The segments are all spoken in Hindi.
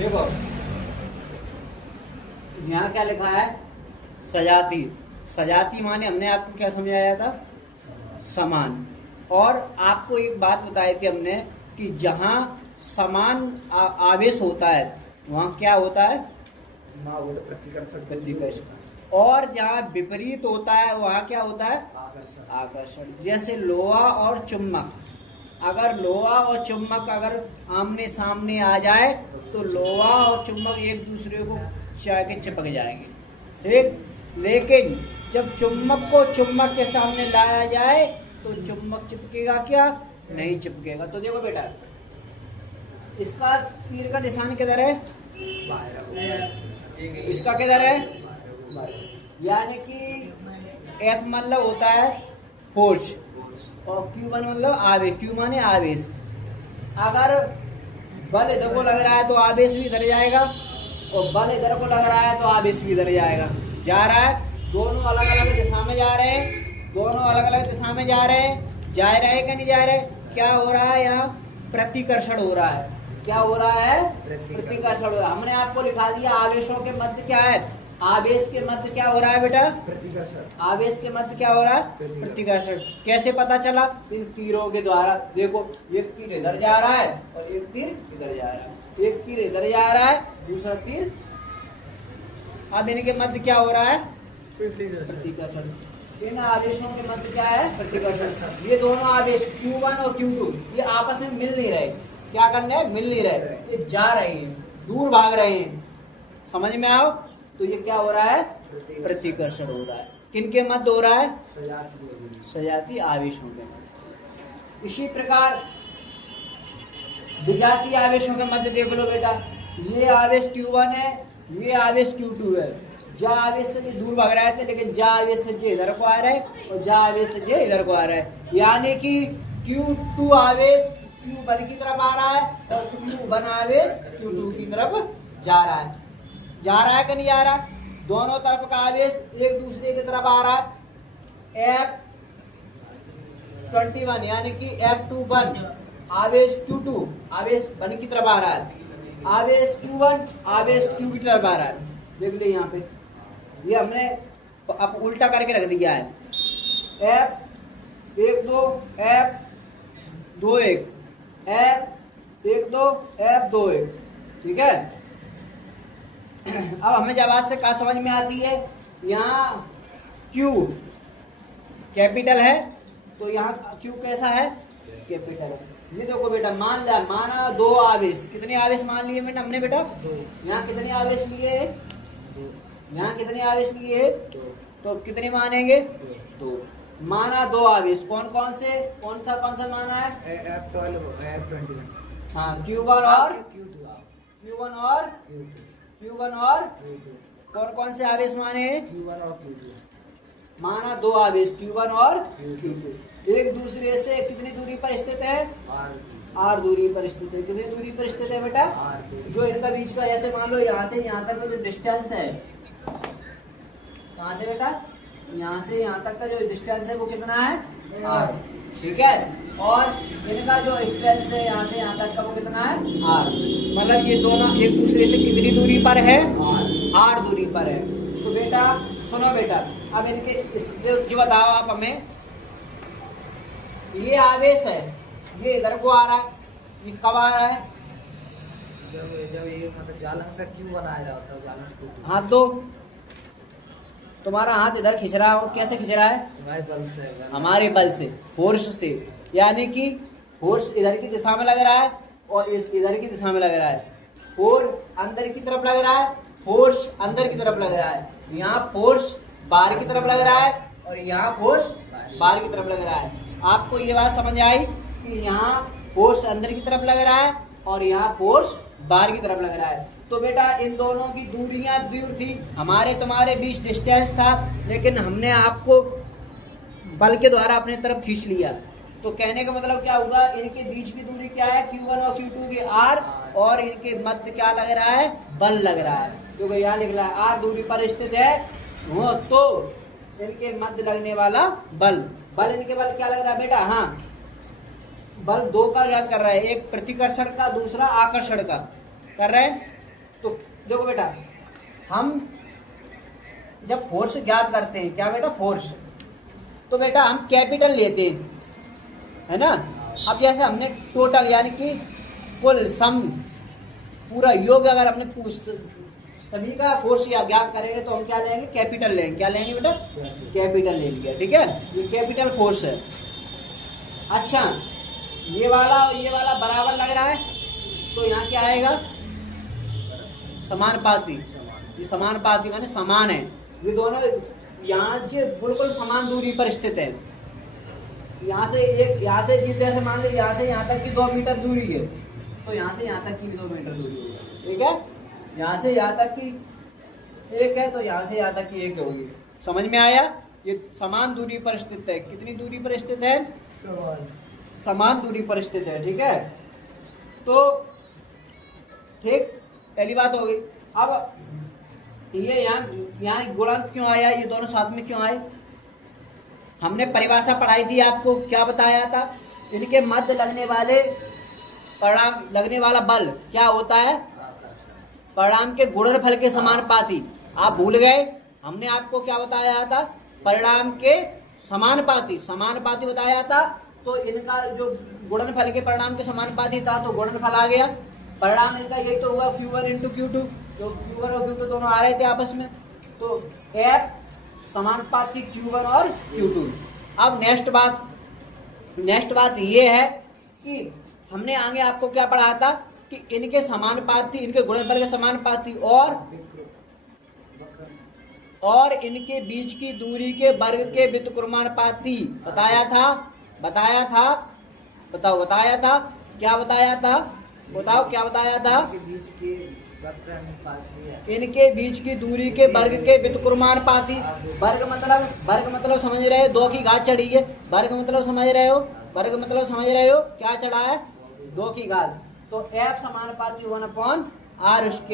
देखो यहाँ क्या लिखा है, सजाती। सजाती माने हमने आपको क्या समझाया था, समान। और आपको एक बात बताई थी हमने कि जहाँ समान आवेश होता है वहाँ क्या होता है, प्रतिकर्षण। और जहाँ विपरीत होता है वहाँ क्या होता है, आकर्षण। जैसे लोहा और चुम्बक, अगर लोहा और चुम्बक अगर आमने सामने आ जाए तो लोहा और चुम्बक एक दूसरे को के चिपक जाएंगे। लेकिन जब चुम्बक को चुम्बक के सामने लाया जाए तो चुम्बक चिपकेगा क्या, नहीं चिपकेगा। तो देखो बेटा, इसका तीर का निशान किधर है, इसका किधर है, यानी कि F मतलब होता है फोर्स और Q1 मतलब आवेश। Q माने आवेश। अगर बल इधर को लग रहा है तो आवेश भी इधर जाएगा और बल इधर को लग रहा है तो आवेश भी इधर जाएगा। जा रहा है, दोनों अलग अलग दिशा में जा रहे हैं, दोनों अलग अलग दिशा में जा रहे हैं। जा रहे हैं कि नहीं जा रहे, क्या हो रहा है, यहाँ प्रतिकर्षण हो रहा है। क्या हो रहा है, प्रतिकर्षण हो रहा है। हमने आपको लिखा दिया आवेशों के मध्य क्या है, आवेश के मध्य क्या हो रहा है बेटा, प्रतिकर्षण। आवेश के मध्य क्या हो रहा है, प्रतिकर्षण। कैसे पता चला, इन तीरों के द्वारा। देखो एक तीर इधर जा रहा है और एक तीर इधर जा रहा है, एक तीर इधर जा रहा है, दूसरा तीर। अब इनके मध्य क्या हो रहा है, प्रतिकर्षण। इन आवेशों के मध्य क्या है, प्रतिकर्षण। ये दोनों आवेश Q1 और Q2 ये आपस में मिल नहीं रहे। क्या करने, मिल नहीं रहे, ये जा रहे हैं, दूर भाग रहे हैं। समझ में आओ, तो ये क्या हो रहा है, प्रतिकर्षण हो रहा है। किनके मध्य हो रहा है, सजाती आवेशों के मध्य। इसी प्रकार विजातीय आवेशों के मध्य देख लो बेटा, ये आवेश Q1 है, ये आवेश Q2 है। जा आवेश से दूर भाग रहे थे, लेकिन जा आवेश से जे इधर को आ रहा है और जा आवेश से जे इधर को आ रहा है। यानी कि Q2 आवेश Q1 की तरफ आ रहा है और Q1 आवेश Q2 की तरफ जा रहा है। जा रहा है कि नहीं जा रहा, दोनों तरफ का आवेश एक दूसरे की तरफ आ रहा है। F21 यानी कि F21 आवेश Q2 आवेश 1 की तरफ आ रहा है, आवेश Q1 आवेश Q की तरफ आ रहा है। देख ले यहाँ पे, ये हमने अब उल्टा करके रख दिया है। F12 F21 F12 F21, ठीक है। अब हमें जब आज से क्या समझ में आती है, यहाँ Q कैपिटल है तो यहाँ Q कैसा है, कैपिटल है। ये देखो बेटा, माना दो आवेश, कितने आवेश मान लिए बेटा हमने, बेटा यहाँ कितने आवेश लिए, यहाँ कितने आवेश लिए, तो कितने मानेंगे, दो। माना दो आवेश, कौन कौन से, कौन सा माना है, F12 F21, हाँ Q1 और Q1 और Q1 और कौन कौन से आवेश माने, Q1 और Q2। माना दो आवेश Q1 और Q2 एक दूसरे से कितनी दूरी पर स्थित है, R दूरी पर स्थित है। कितनी दूरी पर स्थित है बेटा, जो इनका बीच का, ऐसे मान लो यहाँ से यहाँ तक का जो डिस्टेंस है, कहाँ से बेटा, यहाँ से यहाँ तक का जो डिस्टेंस है वो कितना है, R, ठीक है। और इनका जो डिस्टेंस है यहाँ से यहाँ तक का वो कितना है, R। मतलब ये दोनों एक दूसरे से कितनी दूरी पर है, R दूरी पर है। तो बेटा सुनो बेटा, अब इनके जो बताओ आप हमें, ये आवेश है, ये इधर को आ रहा है, ये कब आ रहा है, जब ये मतलब जालन से क्यों बनाया जाता है, जालन से हाथ दो, तुम्हारा हाथ इधर खिंच रहा है, और कैसे खिंच रहा है, हमारे बल से, हमारे बल से, फोर्स से। यानी कि फोर्स इधर की दिशा में लग रहा है और इस इधर की दिशा में लग रहा है। फोर्स अंदर की तरफ लग रहा है, फोर्स अंदर की तरफ लग रहा है। यहाँ फोर्स बाहर की तरफ लग रहा है और यहाँ फोर्स बाहर की तरफ लग रहा है। आपको ये बात समझ आई कि यहाँ फोर्स अंदर की तरफ लग रहा है और यहाँ फोर्स बाहर की तरफ लग रहा है। तो बेटा इन दोनों की दूरियां दूर थी, हमारे तुम्हारे बीच डिस्टेंस था, लेकिन हमने आपको बल के द्वारा अपने तरफ खींच लिया। तो कहने का मतलब क्या होगा, इनके बीच की दूरी क्या है, Q1 और Q2 की R, और इनके मध्य क्या लग रहा है, बल लग रहा है। क्योंकि यहाँ लिख रहा है R दूरी पर स्थित है, वो तो इनके मध्य लगने वाला बल, बल इनके बल क्या लग रहा है बेटा, हाँ बल दो का याद कर रहा है, एक प्रतिकर्षण का, दूसरा आकर्षण का कर रहे हैं। तो देखो बेटा, हम जब फोर्स ज्ञात करते हैं, क्या बेटा, फोर्स, तो बेटा हम कैपिटल लेते हैं, है ना। अब जैसे हमने टोटल यानी कि कुल सम पूरा योग अगर हमने सभी का फोर्स या ज्ञात करेंगे तो हम क्या लेंगे, कैपिटल लेंगे। क्या लेंगे बेटा, कैपिटल ले लिया, ठीक है। ये कैपिटल फोर्स है। अच्छा, ये वाला और ये वाला बराबर लग रहा है, तो यहाँ क्या आएगा, समानुपाती। ये समानुपाती माने समान है, ये दोनों यहाँ से बिल्कुल समान दूरी पर स्थित है। यहाँ से जैसे मान लीजिए यहाँ से यहाँ तक की 2 मीटर दूरी है, तो यहाँ से यहाँ तक की 2 मीटर दूरी होगी, ठीक है। यहाँ से यहाँ तक की 1 है, तो यहाँ से यहाँ तक की 1 होगी। समझ में आया। ये समान दूरी पर स्थित है। कितनी दूरी पर स्थित है, समान दूरी पर स्थित है, ठीक है। तो ठीक, पहली बात हो गई। अब ये यहाँ गुणांक क्यों आया, ये दोनों साथ में क्यों आए, हमने परिभाषा पढ़ाई थी आपको, क्या बताया था, इनके मध्य लगने वाले परिणाम लगने वाला बल क्या होता है, परिणाम के गुणनफल के समानुपाती। आप भूल गए, हमने आपको क्या बताया था, परिणाम के समानुपाती बताया था। तो इनका जो गुणनफल के परिणाम के समानुपाती था, तो गुणनफल आ गया। परिणाम इनका यही तो हुआ Q1 इंटू Q2, तो Q1 और Q2 दोनों आ रहे थे आपस में, तो F समानुपाती Q1 और Q2। अब नेक्स्ट बात ये है कि हमने आगे आपको क्या पढ़ा था कि इनके समानुपाती, इनके गुणनफल के समानुपाती और इनके बीच की दूरी के वर्ग के व्युत्क्रमानुपाती बताया था। क्या बताया था, बताओ क्या बताया था, इनके बीच की दूरी के वर्ग के व्युत्क्रमानुपाती। वर्ग मतलब समझ रहे हो, 2 की घात चढ़ी है, वर्ग मतलब समझ रहे हो क्या चढ़ा है, 2 की घात। तो F समानुपाती 1/r²।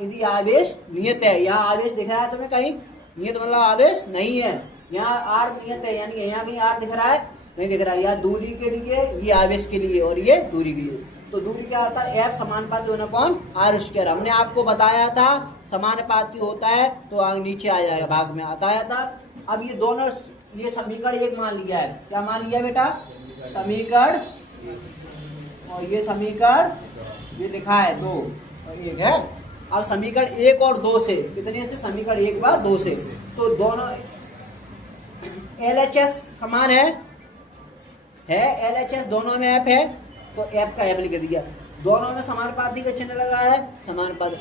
यदि आवेश नियत है, यहाँ आवेश दिख रहा है तुम्हें कहीं, नियत मतलब आवेश नहीं है, यहाँ r नियत है, यानी यहाँ कहीं r दिख रहा है, नहीं दिख रहा है। यहाँ दूरी के लिए, ये आवेश के लिए और ये दूरी के लिए। तो दूरी क्या आता है, F समानुपाती 1/r²। हमने आपको बताया था समानुपाती होता है तो नीचे आ जाएगा, भाग में बताया था। अब ये दोनों, ये समीकरण 1 मान लिया है, क्या मान लिया बेटा, समीकरण, और ये समीकरण ये लिखा है 2 और 1 है। अब समीकरण 1 और 2 से, कितने से, समीकरण 1 व 2 से, तो दोनों LHS समान है LHS दोनों में F है, तो F का F लिख दिया। दोनों में समानुपाती का चिन्ह लगा है, समानुपाती।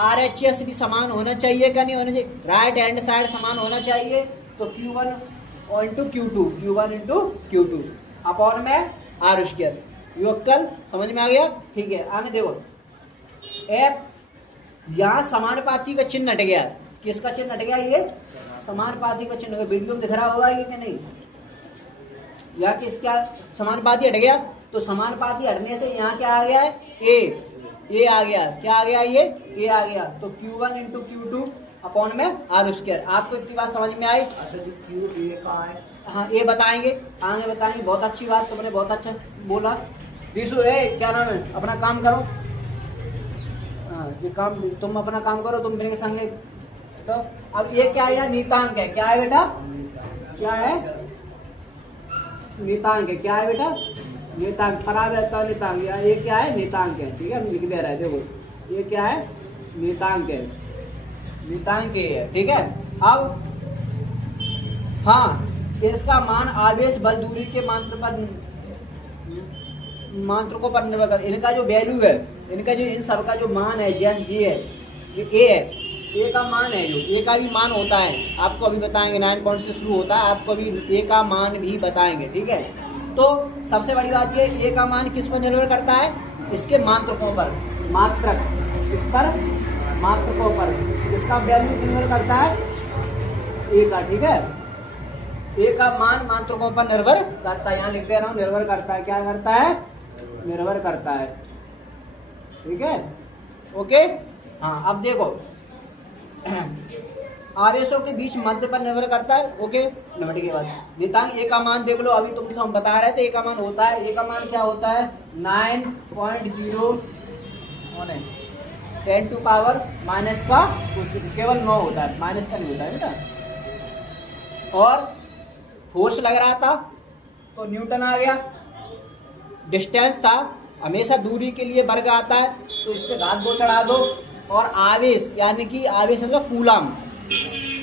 RHS भी समान होना चाहिए, क्या नहीं होना चाहिए, राइट हैंड साइड समान होना चाहिए। तो Q1 इंटू Q2 अपॉन में r²। योगफल समझ में आ गया, ठीक है। आगे देखो, F यहाँ समानुपाती का चिन्ह हट गया। किसका चिन्ह हट गया, ये समानुपाती का चिन्ह। वीडियो में दिख रहा होगा ये कि नहीं, या किसका समानुपाती हट गया, तो समानुपाती हटने से यहाँ क्या आ गया है, ए आ गया। क्या आ गया, ये ए आ गया। तो Q1 इंटू Q2 अपॉन में r²। आपको इतनी बात समझ में आई। अच्छा, जो Q A का है, हाँ, ये बताएंगे, आगे बताएंगे। बहुत अच्छी बात, तुमने बहुत अच्छा बोला। दिशु क्या नाम है, अपना काम करो। ये काम, तुम अपना काम करो, तुम मेरे संगे। तो अब ये क्या है, नीतांक है। क्या है बेटा, क्या है, नीतांक है। क्या है बेटा, नीतांक, परावर्तन नीतांक। ये क्या है, नीतांक है, ठीक है। हम लिख दे रहे हैं, देखो ये क्या है, नीतांक है, नीतांक है, ठीक है। अब हाँ, इसका मान आवेश बल दूरी के मात्रकों पर निर्भर करता है। इनका जो वैल्यू है, इनका जो इन सब का जो मान है, जैसे जी है, जो ए है, ए का मान है, जो ए का भी मान होता है, आपको अभी बताएंगे। 9 पॉइंट से शुरू होता है, आपको अभी ए का मान भी बताएंगे, ठीक है। तो सबसे बड़ी बात ये, ए का मान किस पर निर्भर करता है, इसके मात्रकों पर, मात्रक, इस पर मात्रकों पर, इसका वैल्यू निर्भर करता है ए का, ठीक है। ए का मान मात्रकों पर निर्भर करता है, यहाँ लिख दे रहा हूँ, निर्भर करता है। क्या करता है, निर्भर करता है, ठीक है, ओके। हाँ, अब देखो, आवेशों के बीच मध्य पर निर्भर करता है, ओके। नंबर के बाद नीतांक ए का मान देख लो। अभी तुमसे हम बता रहे थे ए का मान होता है, ए का मान क्या होता है, 9.0 10 टू पावर माइनस का केवल 9 होता है, माइनस का नहीं होता है बेटा। और फोर्स लग रहा था तो न्यूटन आ गया, डिस्टेंस था, हमेशा दूरी के लिए वर्ग आता है तो इस पे घात 2 चढ़ा दो। और आवेश यानी कि आवेश मतलब कूलम,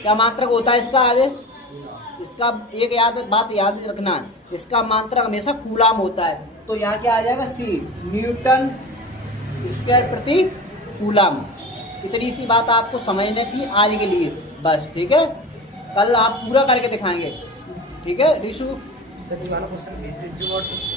क्या मात्रक होता है इसका आवेश, इसका एक बात याद रखना, इसका मात्रक हमेशा कूलम होता है। तो यहाँ क्या आ जाएगा, सी न्यूटन स्क्वायर प्रति कूलम। इतनी सी बात आपको समझने थी आज के लिए बस, ठीक है। कल आप पूरा करके दिखाएंगे, ठीक है रिशु। सर जी वाला क्वेश्चन भेज दीजिए व्हाट्सएप।